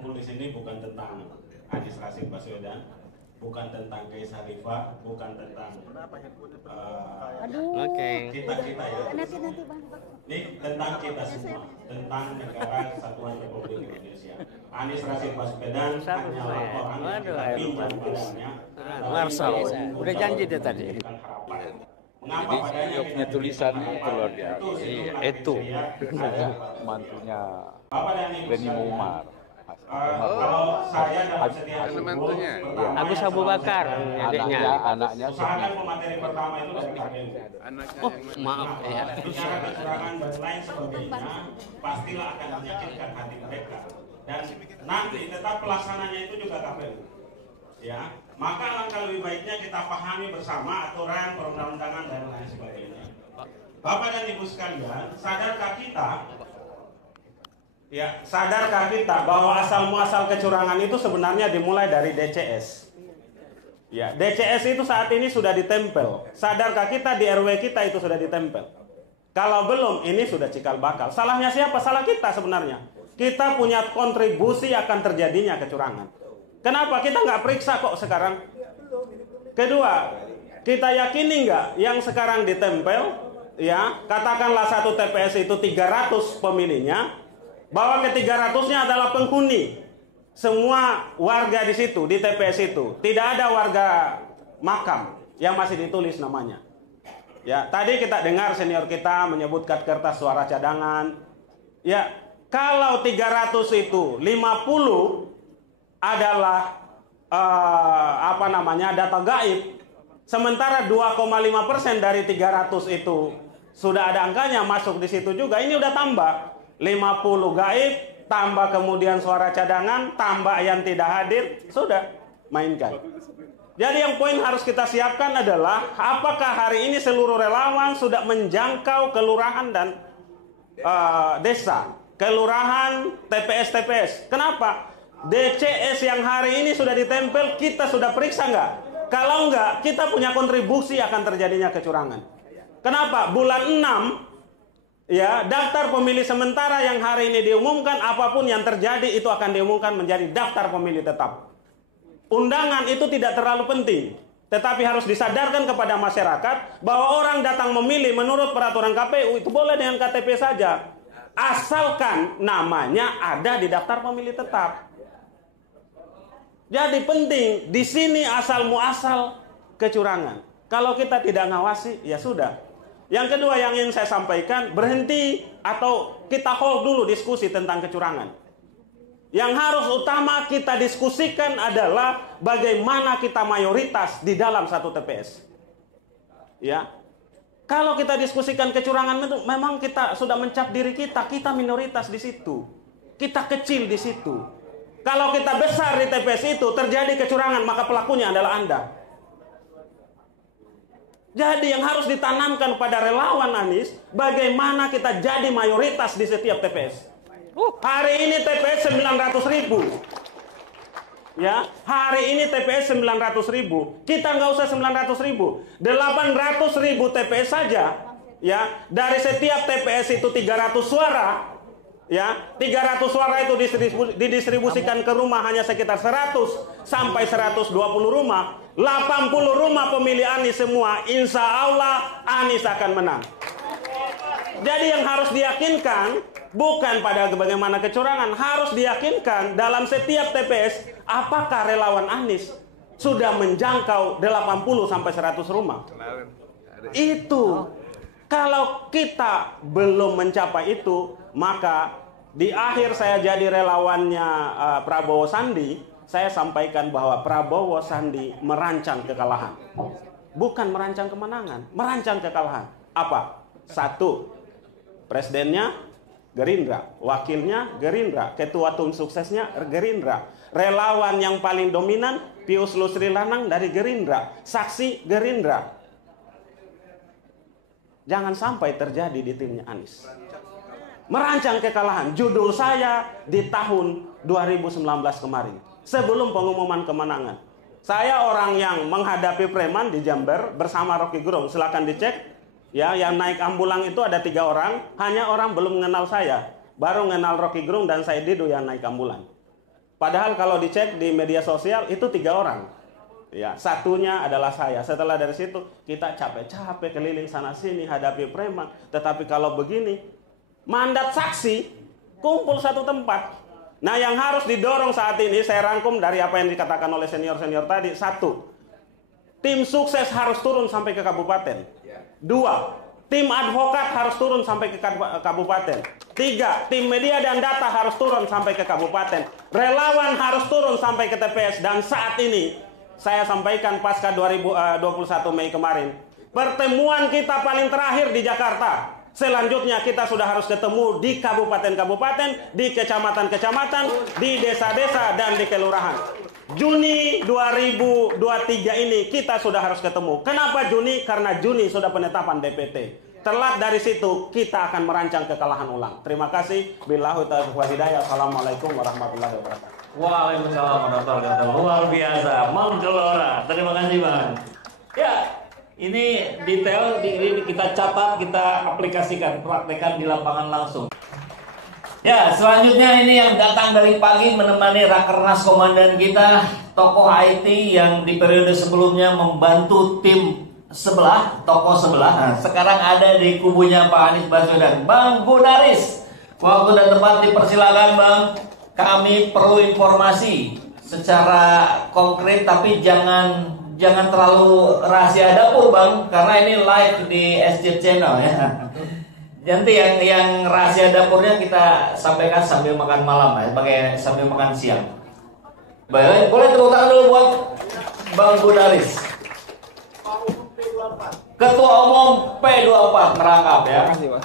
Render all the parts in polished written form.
kumpul di sini bukan tentang Anies Rashid Baswedan, bukan tentang Keis Halifah, bukan tentang kita ya. Ini tentang kita semua, tentang Negara Kesatuan Republik Indonesia. Anies Rashid Baswedan hanyalah orang yang kita pinjam padanya. Marsal, udah janji dia tadi. Mengapa Jadi padanya punya tulisannya itu luar biasa. Iya, itu. Mantunya Bapak dan Ibu Beni sekalian, Umar. kalau saya dalam setiap menantunya. Agus Abu Bakar, adiknya. Anaknya usahakan pemateri pertama itu dari KPU. Anaknya Oh, yang mana? maaf ya. Bicara kecurangan dan lain sebagainya, pastilah akan menyakitkan hati mereka. Dan nanti tetap pelaksananya itu juga KPU. Ya, maka langkah lebih baiknya kita pahami bersama aturan perundang-undangan dan lain sebagainya. Bapak dan Ibu sekalian, sadarkah kita bahwa asal muasal kecurangan itu sebenarnya dimulai dari DCS. Ya, DCS itu saat ini sudah ditempel. Sadarkah kita di RW kita itu sudah ditempel? Kalau belum, ini sudah cikal bakal. Salahnya siapa? Salah kita sebenarnya. Kita punya kontribusi akan terjadinya kecurangan. Kenapa kita nggak periksa kok sekarang? Kedua, kita yakini nggak yang sekarang ditempel, ya, katakanlah satu TPS itu 300 pemilihnya, bahwa ke-300-nya adalah penghuni. Semua warga di situ, di TPS itu. Tidak ada warga makam yang masih ditulis namanya. Ya, tadi kita dengar senior kita menyebutkan kertas suara cadangan. Ya, kalau 300 itu 50 adalah data gaib, sementara 2,5% dari 300 itu sudah ada angkanya masuk di situ juga. Ini udah tambah 50 gaib, tambah kemudian suara cadangan, tambah yang tidak hadir, sudah mainkan. Jadi yang poin harus kita siapkan adalah apakah hari ini seluruh relawan sudah menjangkau kelurahan dan desa, kelurahan, TPS. Kenapa? DCS yang hari ini sudah ditempel, kita sudah periksa nggak? Kalau nggak, kita punya kontribusi akan terjadinya kecurangan. Kenapa? Bulan 6, ya, daftar pemilih sementara yang hari ini diumumkan, apapun yang terjadi itu akan diumumkan menjadi daftar pemilih tetap. Undangan itu tidak terlalu penting, tetapi harus disadarkan kepada masyarakat bahwa orang datang memilih menurut peraturan KPU itu boleh dengan KTP saja, asalkan namanya ada di daftar pemilih tetap. Jadi penting di sini asal muasal kecurangan. Kalau kita tidak ngawasi, ya sudah. Yang kedua yang ingin saya sampaikan, berhenti atau kita hold dulu diskusi tentang kecurangan. Yang harus utama kita diskusikan adalah bagaimana kita mayoritas di dalam satu TPS. Ya. Kalau kita diskusikan kecurangan itu memang kita sudah mencap diri kita minoritas di situ. Kita kecil di situ. Kalau kita besar di TPS itu terjadi kecurangan, maka pelakunya adalah Anda. Jadi yang harus ditanamkan pada relawan Anies, bagaimana kita jadi mayoritas di setiap TPS. Hari ini TPS 900.000. Ya, hari ini TPS 900.000. Kita nggak usah 900.000, 800.000 TPS saja. Ya, dari setiap TPS itu 300 suara. Ya, 300 suara itu didistribusikan ke rumah hanya sekitar 100 sampai 120 rumah. 80 rumah pemilih Anies semua, insya Allah Anies akan menang. Jadi yang harus diyakinkan bukan pada bagaimana kecurangan, harus diyakinkan dalam setiap TPS apakah relawan Anies sudah menjangkau 80 sampai 100 rumah. Itu kalau kita belum mencapai itu, maka di akhir saya jadi relawannya Prabowo Sandi, saya sampaikan bahwa Prabowo Sandi merancang kekalahan. Bukan merancang kemenangan, merancang kekalahan. Apa? 1, presidennya Gerindra, wakilnya Gerindra, ketua tim suksesnya Gerindra, relawan yang paling dominan Pius Lusri Lanang dari Gerindra, saksi Gerindra. Jangan sampai terjadi di timnya Anies. Merancang kekalahan, judul saya di tahun 2019 kemarin, sebelum pengumuman kemenangan. Saya orang yang menghadapi preman di Jember bersama Rocky Gerung, silakan dicek. Ya, yang naik ambulan itu ada 3 orang, hanya orang belum mengenal saya, baru mengenal Rocky Gerung dan saya Dido yang naik ambulan. Padahal kalau dicek di media sosial itu 3 orang. Ya, satunya adalah saya. Setelah dari situ kita capek-capek keliling sana sini hadapi preman. Tetapi kalau begini, mandat saksi kumpul satu tempat. Nah, yang harus didorong saat ini saya rangkum dari apa yang dikatakan oleh senior-senior tadi. 1, tim sukses harus turun sampai ke kabupaten. 2, tim advokat harus turun sampai ke kabupaten. 3, tim media dan data harus turun sampai ke kabupaten. Relawan harus turun sampai ke TPS. Dan saat ini saya sampaikan pasca 2021 Mei kemarin, pertemuan kita paling terakhir di Jakarta. Selanjutnya kita sudah harus ketemu di kabupaten-kabupaten, di kecamatan-kecamatan, di desa-desa, dan di kelurahan. Juni 2023 ini kita sudah harus ketemu. Kenapa Juni? Karena Juni sudah penetapan DPT. Telat dari situ kita akan merancang kekalahan ulang. Terima kasih. Billahi taufiq wal hidayah. Assalamualaikum warahmatullahi wabarakatuh. Waalaikumsalam warahmatullahi wabarakatuh. Luar biasa, menggelora. Terima kasih Bang. Ya, ini detail ini kita catat, kita aplikasikan, praktekkan di lapangan langsung. Ya, selanjutnya ini yang datang dari pagi menemani Rakernas komandan kita, tokoh IT yang di periode sebelumnya membantu tim sebelah, tokoh sebelah. Nah, sekarang ada di kubunya Pak Anies Baswedan, Bang Gunaris. Waktu dan tempat dipersilakan Bang. Kami perlu informasi secara konkret, tapi jangan terlalu rahasia dapur Bang, karena ini live di SJ Channel ya. Nanti yang rahasia dapurnya kita sampaikan sambil makan malam ya, sambil makan siang. Baik, boleh tepuk tangan dulu buat Bang Gunaris, Ketua Umum P24 merangkap ya. Terima kasih, Pak.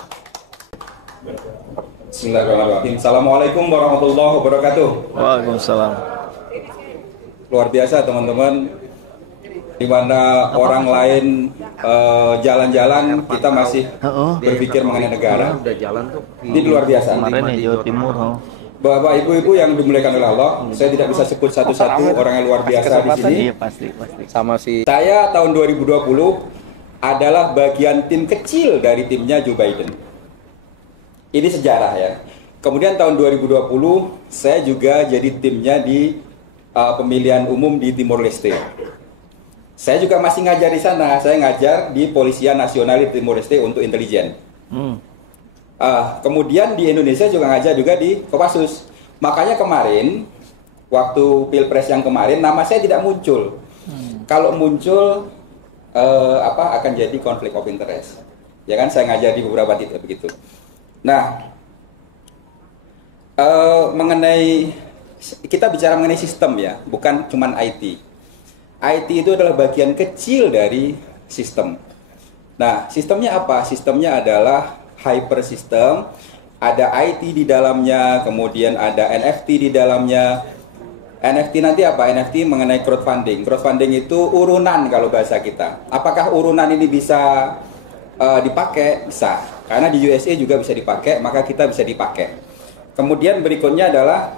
Bismillahirrahmanirrahim. Assalamualaikum warahmatullahi wabarakatuh. Waalaikumsalam. Luar biasa teman-teman. Di mana orang lain jalan-jalan, kita masih berpikir mengenai negara. Ini luar biasa. Kemarin di Jawa Timur. Bapak ibu-ibu yang dimuliakan oleh Allah, saya tidak bisa sebut satu-satu orang yang luar biasa di sini. Iya pasti. Sama si Saya tahun 2020 adalah bagian tim kecil dari timnya Joe Biden. Ini sejarah ya. Kemudian tahun 2020 saya juga jadi timnya di pemilihan umum di Timor Leste. Saya juga masih ngajar di sana. Saya ngajar di Polisian Nasional di Timor Leste untuk intelijen. Kemudian di Indonesia juga ngajar juga di Kopassus. Makanya kemarin waktu Pilpres yang kemarin nama saya tidak muncul. Kalau muncul akan jadi konflik of interest. Ya kan, saya ngajar di beberapa titik begitu. Nah, kita bicara mengenai sistem ya, bukan cuman IT. IT itu adalah bagian kecil dari sistem. Nah, sistemnya apa? Sistemnya adalah hyper system, ada IT di dalamnya, kemudian ada NFT di dalamnya. NFT nanti apa? NFT mengenai crowdfunding. Crowdfunding itu urunan kalau bahasa kita. Apakah urunan ini bisa dipakai? Bisa. Karena di USA juga bisa dipakai, maka kita bisa dipakai. Kemudian berikutnya adalah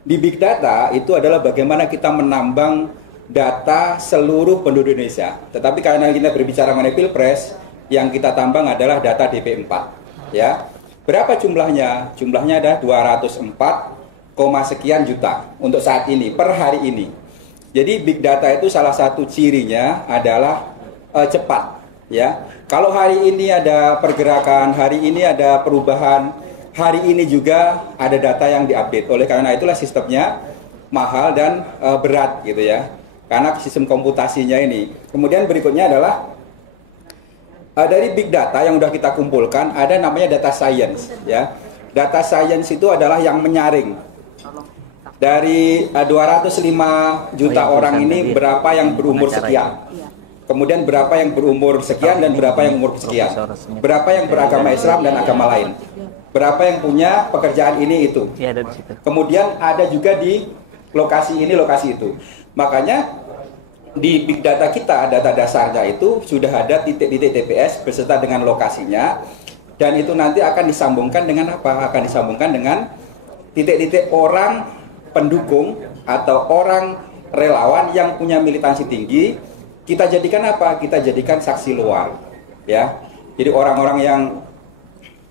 di big data itu adalah bagaimana kita menambang data seluruh penduduk Indonesia. Tetapi karena kita berbicara mengenai Pilpres, yang kita tambang adalah data DP4. Ya. Berapa jumlahnya? Jumlahnya ada 204, sekian juta untuk saat ini, per hari ini. Jadi big data itu salah satu cirinya adalah cepat. Ya. Kalau hari ini ada pergerakan, hari ini ada perubahan, hari ini juga ada data yang diupdate. Oleh karena itulah sistemnya mahal dan berat gitu ya. Karena sistem komputasinya ini. Kemudian berikutnya adalah dari big data yang sudah kita kumpulkan ada namanya data science ya. Data science itu adalah yang menyaring. Dari 205 juta orang ini berapa yang berumur sekian. Kemudian berapa yang berumur sekian dan berapa yang umur sekian. Berapa yang beragama Islam dan agama lain. Berapa yang punya pekerjaan ini itu. Kemudian ada juga di lokasi ini, lokasi itu. Makanya di big data kita, data dasarnya itu sudah ada titik-titik TPS beserta dengan lokasinya. Dan itu nanti akan disambungkan dengan apa? Akan disambungkan dengan titik-titik orang pendukung atau orang relawan yang punya militansi tinggi. Kita jadikan apa? Kita jadikan saksi luar, ya. Jadi orang-orang yang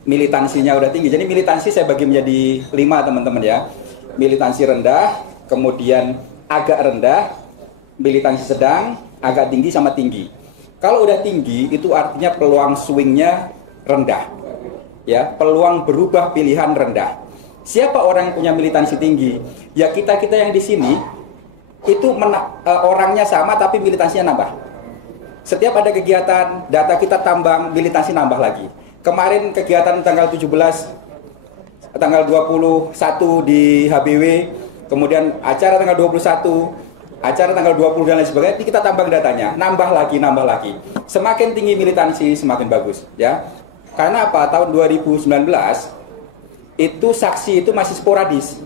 militansinya udah tinggi. Jadi militansi saya bagi menjadi 5 teman-teman ya. militansi rendah, kemudian agak rendah, militansi sedang, agak tinggi sama tinggi. Kalau udah tinggi itu artinya peluang swingnya rendah, ya, peluang berubah pilihan rendah. Siapa orang yang punya militansi tinggi? Ya kita yang di sini itu orangnya sama tapi militansinya nambah. Setiap ada kegiatan, data kita tambang, militansi nambah lagi. Kemarin kegiatan tanggal 17, tanggal 21 di HBW, kemudian acara tanggal 21, acara tanggal 20 dan lain sebagainya, kita tambang datanya, nambah lagi. Semakin tinggi militansi, semakin bagus, ya. Karena apa? Tahun 2019 itu saksi itu masih sporadis.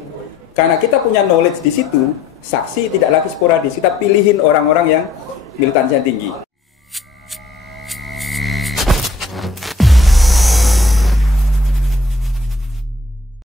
Karena kita punya knowledge di situ, saksi tidak lagi sporadis. Kita pilihin orang-orang yang militansinya tinggi.